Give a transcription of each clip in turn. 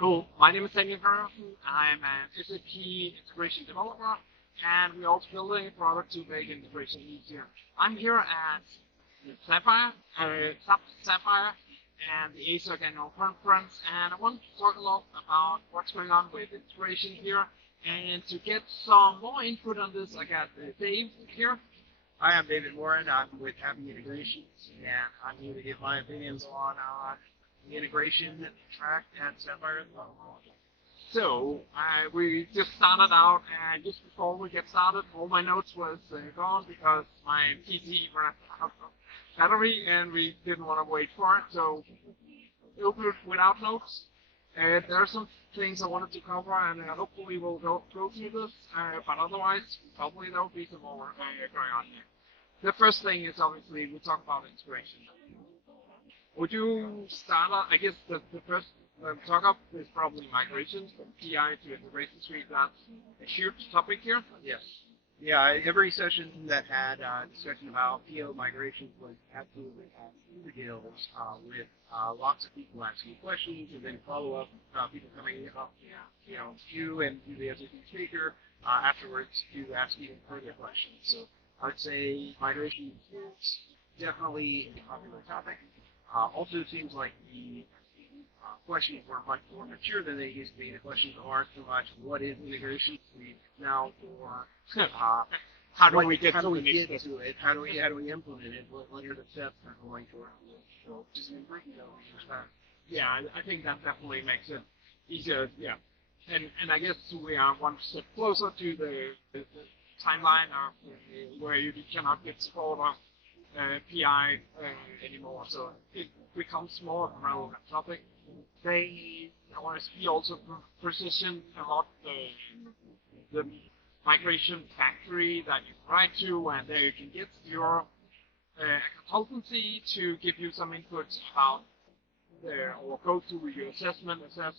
Cool. My name is David Morin. I'm an SAP Integration developer, and we're also building a product to make integration easier. I'm here at Sapphire, SAP Sapphire, and the ASOC annual conference, and I want to talk a lot about what's going on with integration here. And to get some more input on this, I got Dave here. Hi, I'm David Morin. I'm with SAP Integration, and I'm here to give my opinions on the integration track at Sapphire. So, we just started out, and just before we get started, all my notes was gone because my PC ran out of battery, and we didn't want to wait for it, so open it without notes. There are some things I wanted to cover, and hopefully we'll go through this, but otherwise, probably there will be some more going on here. The first thing is obviously we talk about integration. Would you start out, I guess the first talk up is probably migrations from PI to integration suite. That's a huge topic here. Yes. Yeah, every session that had a discussion about PO migrations was absolutely deals with lots of people asking questions and then follow up, people coming up, you and the SAP speaker afterwards to ask even further questions. So I would say migration is definitely a popular topic. Also, it seems like the questions were much more mature than they used to be. The questions aren't so much what is integration suite now for how do we get to it? How do we implement it? What are the steps we're going through? So just improving those. Yeah, I think that definitely makes it easier. Yeah, and I guess we are one step closer to the timeline of where you cannot get support of PI anymore, so it becomes more of a relevant topic. They OSP also position a lot the migration factory that you write to, and there you can get your consultancy to give you some input about or go through your assessment, assess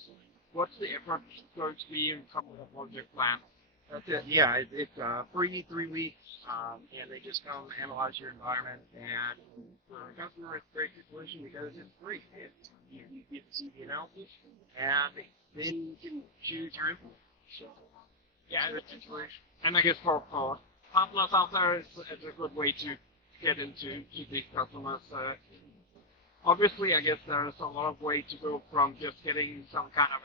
what's the effort going to be and come with a project plan. That's it. Yeah, it's free 3 weeks, and they just come analyze your environment. And for a customer, it's a great solution because it's free. You get to see the analysis, and then you can choose your input. So, yeah, that's situation. And I guess for partners out there, it's a good way to get into these customers. Obviously, I guess there is a lot of way to go from just getting some kind of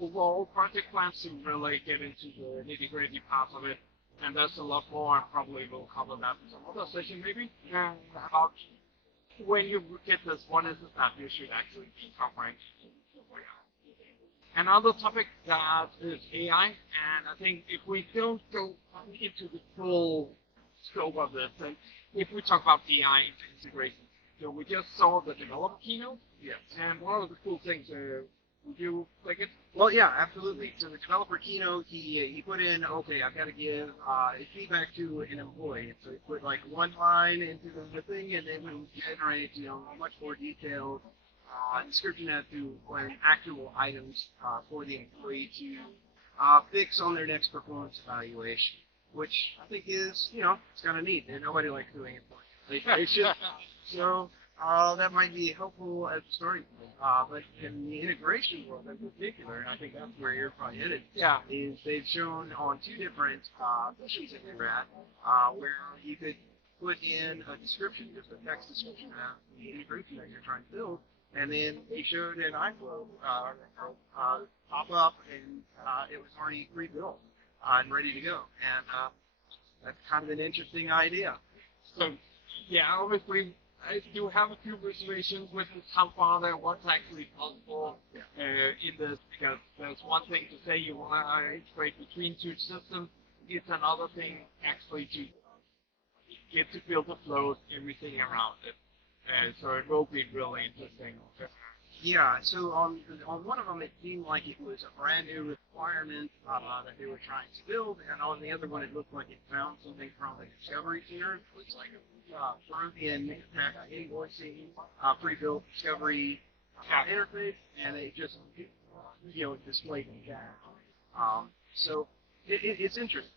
overall project plans to really get into the nitty-gritty parts of it, and there's a lot more, and probably we'll cover that in some other session maybe, about when you get this, what is it that you should actually be covering. Another topic that is AI, and I think if we don't go into the full scope of this, and if we talk about PI integration, so we just saw the developer keynote, yes, and one of the cool things, would you click it? Well, yeah, absolutely. So the developer keynote, he put in, okay, I've got to give feedback to an employee. And so he put like one line into the thing, and then we generate, a much more detailed description as to actual items for the employee to fix on their next performance evaluation, which I think is, it's kind of neat, and nobody likes doing it. So that might be helpful as a starting point. But in the integration world in particular, and I think that's where you're probably headed, is they've shown on 2 different sessions that we were at, where you could put in a description, just a text description of the integration that you're trying to build, and then they showed an iFlow pop up, and it was already pre-built and ready to go. And that's kind of an interesting idea. So, yeah, obviously, I do have a few reservations with how far there what's actually possible in this, because there's one thing to say you want to integrate between 2 systems, it's another thing actually to get to build the flows, everything around it. So it will be really interesting. Yeah, so on one of them it seemed like it was a brand new requirement that they were trying to build, and on the other one it looked like it found something from the discovery tier. It was like a Peruvian invoicing pre-built discovery interface, and it just displayed that. So it's interesting.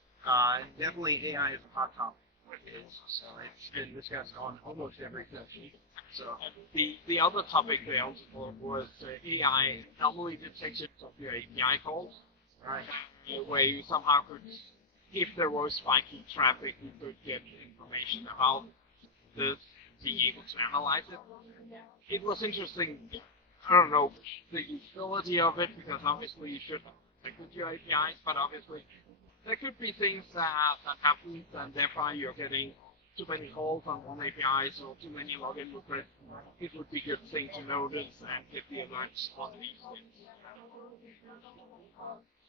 Definitely AI is a hot topic. what it is. So it's been discussed on almost every session. So the other topic they also talked was AI anomaly detection of your API calls, right. where you somehow could, if there was spiky traffic, you could get information about this, being able to analyze it. It was interesting. I don't know the utility of it, because obviously you should connect with your APIs, but obviously there could be things that happen, and therefore you're getting too many calls on one API, so too many login requests. It would be a good thing to notice and get the alerts on these things.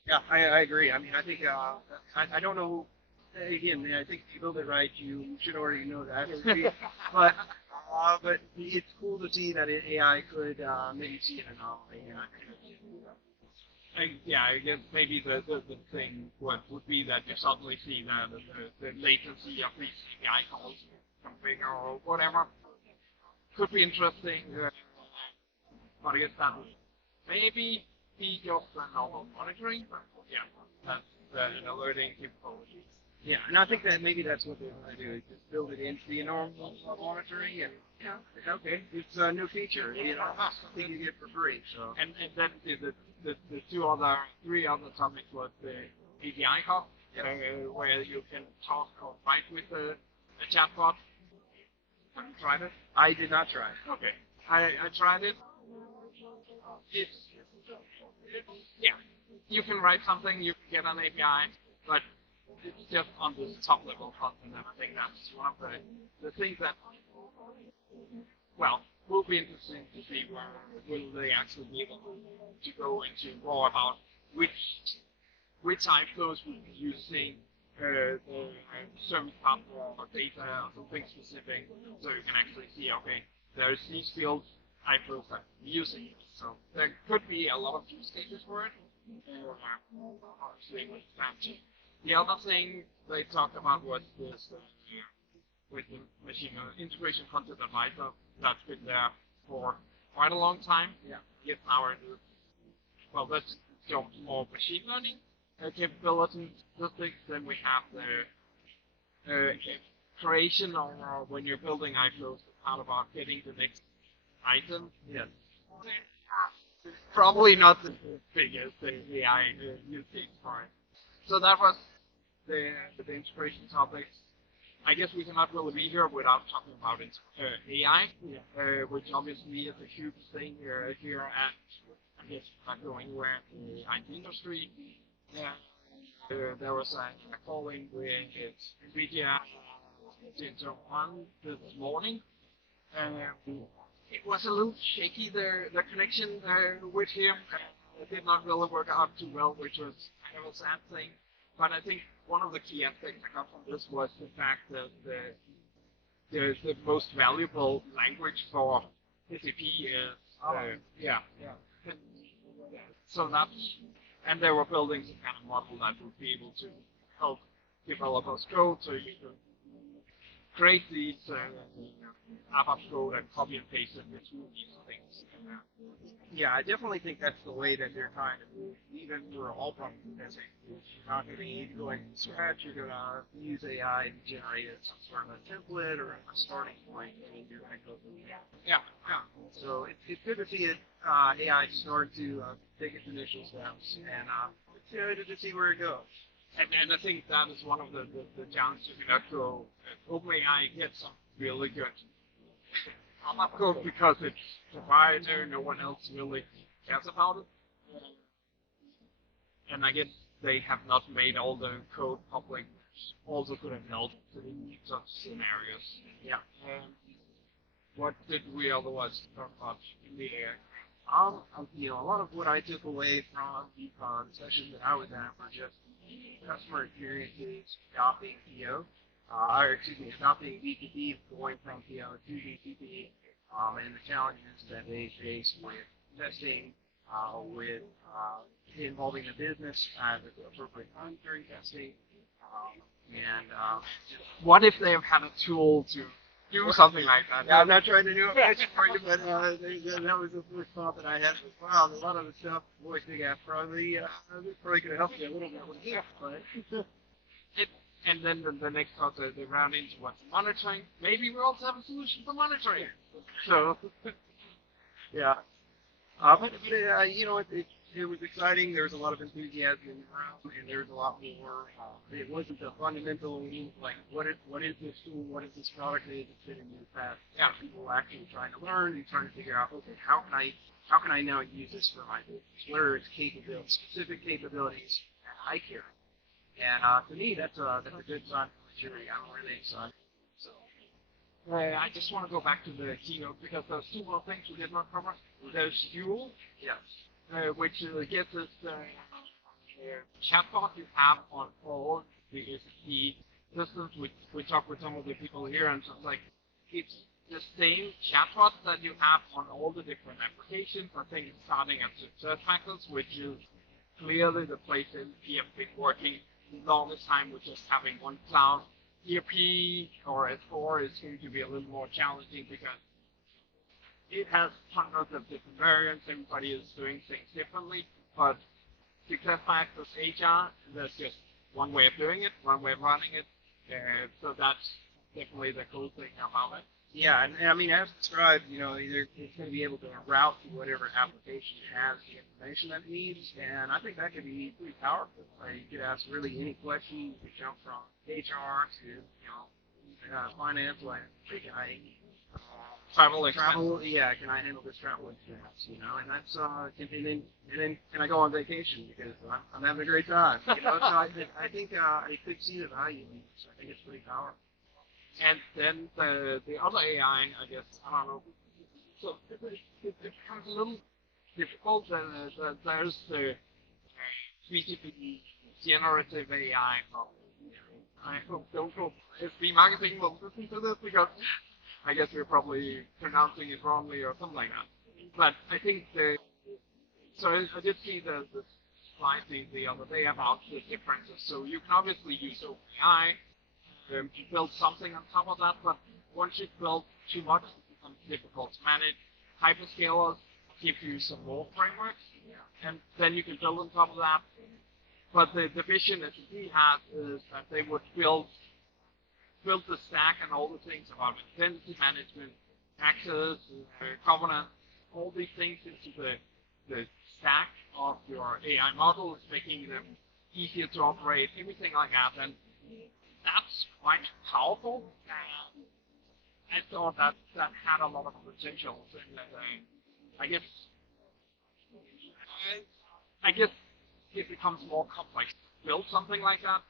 Yeah, I agree. I mean, I think I don't know. Again, I think if you build it right, you should already know that. But it's cool to see that AI could maybe see an anomaly. I guess maybe the thing would be that you suddenly see that the latency of these API calls something or whatever could be interesting. But I guess that would maybe be just a normal monitoring. But yeah, that's an alerting capability. Yeah, and I think that maybe that's what they want to do, is just build it into the normal monitoring, and okay, it's a new feature, something you get for free. So and then the three other topics was the API call, where you can talk or write with a chatbot. Have you tried it? I did not try. Okay, I tried it. It's yeah, you can write something, you can get an API, but it's just on this top level content, and I think that's one of the things that, well, will be interesting to see where will they actually be able to go into more about which type flows will be using the service partner or data or something specific, so you can actually see, okay, there's these fields, type flows that we're using. So there could be a lot of use cases for it. Obviously, with that. The other thing they talked about was this with the machine integration content advisor that's been there for quite a long time. Yeah. Yes, now well, that's just more machine learning capabilities. Then we have the creation or when you're building iFlows, part about getting the next item. Yes. Probably not the biggest AI use case for it. So that was the integration topics. I guess we cannot really be here without talking about it. AI, which obviously is a huge thing here at, I guess, not going anywhere in the IT industry. There was a calling with Nvidia this morning. It was a little shaky, the connection with him. It did not really work out too well, which was kind of a sad thing. But I think one of the key aspects I got from this was the fact that the most valuable language for SAP is yeah. So that's, and they were building some kind of model that would be able to help developers code, so you could create these ABAP code and copy and paste it between these things. Yeah, I definitely think that's the way that they're trying to move, even for all problems with SAP. You're not going to need to go from scratch. You're going to use AI and generate some sort of a template or a starting point, and you're going to go from there. Yeah. So it's good to see it, AI start to take its initial steps, and it's good to see where it goes. And I think that is one of the challenges you have to OpenAI gets some really good ABAP code because it's proprietary, no one else really cares about it. And I guess they have not made all the code public, which also could have helped in such scenarios. Yeah. What did we otherwise talk about in the air? A lot of what I took away from the sessions that I was at were just customer experiences adopting PO, adopting BTP, going from PO to BTP, and the challenges that they face with testing, with involving the business at the appropriate time during testing, and what if they have had a tool to do something like that? Yeah, I'm not trying to do it for you, but that was the first thought that I had. Wow, a lot of the stuff, boy, Big Ass probably could have helped you a little bit with this, but And then the next thought they round into what's monitoring. Maybe we also have a solution for monitoring. So, Yeah. But it was exciting. There was a lot of enthusiasm in the room, and there was a lot more. It wasn't the fundamental, like, what is this tool, what is this product that is fitting in the past. yeah. People actually trying to learn and trying to figure out, okay, how can I now use this for my business? What are its capabilities, specific capabilities that I care? And to me, that's a good sign for maturity. I'm really excited. So. I just want to go back to the keynote because there's two more things we did not cover. There's Fuel, Yes. which gets us the chatbot you have on all the SAP systems. We talked with some of the people here, and it's like it's the same chatbot that you have on all the different applications. I think it's starting at SuccessFactors, which is clearly the place that we have been working the longest time with just having one cloud. ERP or S4 is going to be a little more challenging because it has hundreds of different variants. Everybody is doing things differently, but SuccessFactors HR, there's just one way of doing it, one way of running it. So that's definitely the cool thing about it. Yeah, and I mean, as described, either it's going to be able to route to whatever application has the information that it needs, and I think that could be pretty powerful. You could ask really any question. You could jump from HR to, finance, like, can I Travel, yeah, can I handle this travel expense, and that's, and then can I go on vacation because I'm having a great time, so I think I could see the value in this. I think it's pretty powerful. And then the other AI, I guess, I don't know. So it becomes a little difficult. There's the B2B generative AI. I hope SB Marketing will listen to this because I guess we're probably pronouncing it wrongly or something like that. But I think so I did see the slide the other day about the differences. So you can obviously use OpenAI to build something on top of that, but once you build too much, it becomes difficult to manage. Hyperscalers give you some more frameworks, and then you can build on top of that. But the vision that SAP has is that they would build the stack and all the things about dependency management, access, governance, all these things into the stack of your AI models, making them easier to operate, everything like that. And that's quite powerful. I thought that had a lot of potential. And I guess it becomes more complex to build something like that.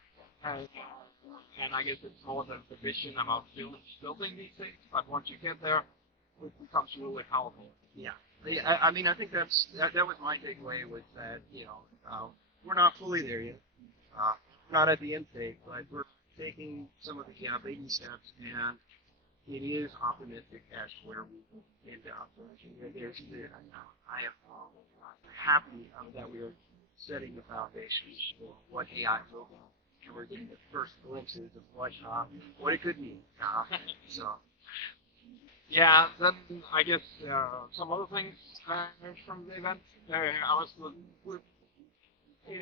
And I guess it's more the vision about building these things. But once you get there, it becomes really powerful. Yeah. I mean, I think that was my takeaway was that, we're not fully there yet. Not at the end state, but we're taking some of the baby steps, and it is optimistic as to where we end up. I am happy that we are setting the foundations for what AI will be. And we're getting the first glimpses of what it could mean. So. Yeah, then I guess some other things from the event.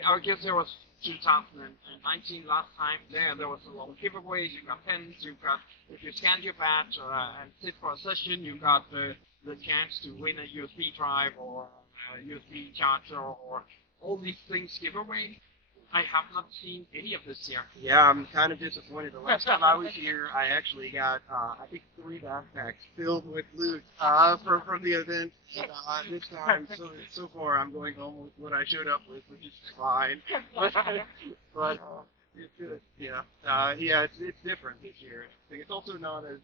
I guess there was 2019 last time. There was a lot of giveaways. You got pens. You got, if you scanned your badge and sit for a session, you got the chance to win a USB drive or a USB charger or all these things giveaway. I have not seen any of this here. Yeah, I'm kind of disappointed. The last time I was here, I actually got, I think 3 backpacks filled with loot from the event. This time, so far, I'm going home with what I showed up with, which is fine. But it's good. Yeah, it's different this year. It's also not as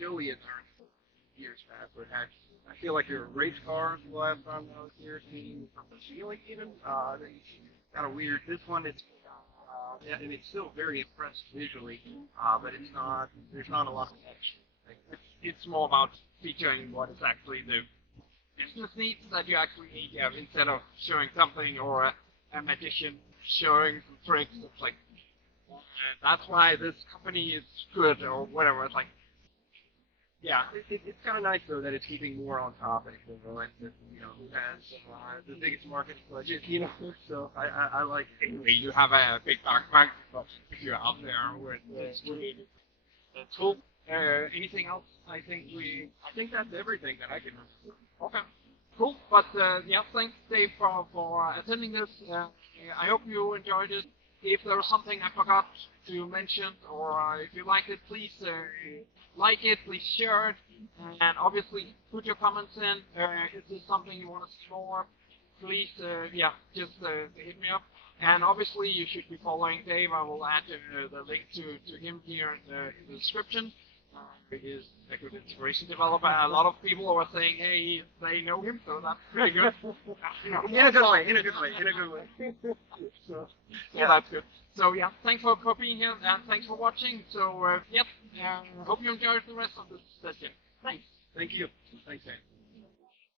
showy as our years past. But I feel like there were race cars the last time I was here, seeing from the ceiling even. Kind of weird. This one, and it's still very impressive visually, but it's not. There's not a lot of action. It's more about featuring what is actually the business needs that you actually need. Yeah, instead of showing something or a magician showing some tricks. It's like that's why this company is good or whatever. It's like Yeah. It's kind of nice though that it's keeping more on topic, and who has the biggest marketing budget, So I like it. Anyway, you have a big backpack, but if you're out there with cool. Anything else? I think that's everything that I can. Okay. Cool. But yeah, thanks Dave for attending this. I hope you enjoyed it. If there was something I forgot to mention, or if you liked it, please like it, please share it, and obviously put your comments in. If there's something you want to see more, please, just hit me up. And obviously, you should be following Dave. I will add the link to him here in the description. He is a good integration developer. A lot of people are saying, hey, they know him, so that's pretty good. In a good way. So, yeah, that's good. So, yeah, thanks for being here, and thanks for watching. So, hope you enjoyed the rest of this session. Thanks. Thank you. Thanks, Dan.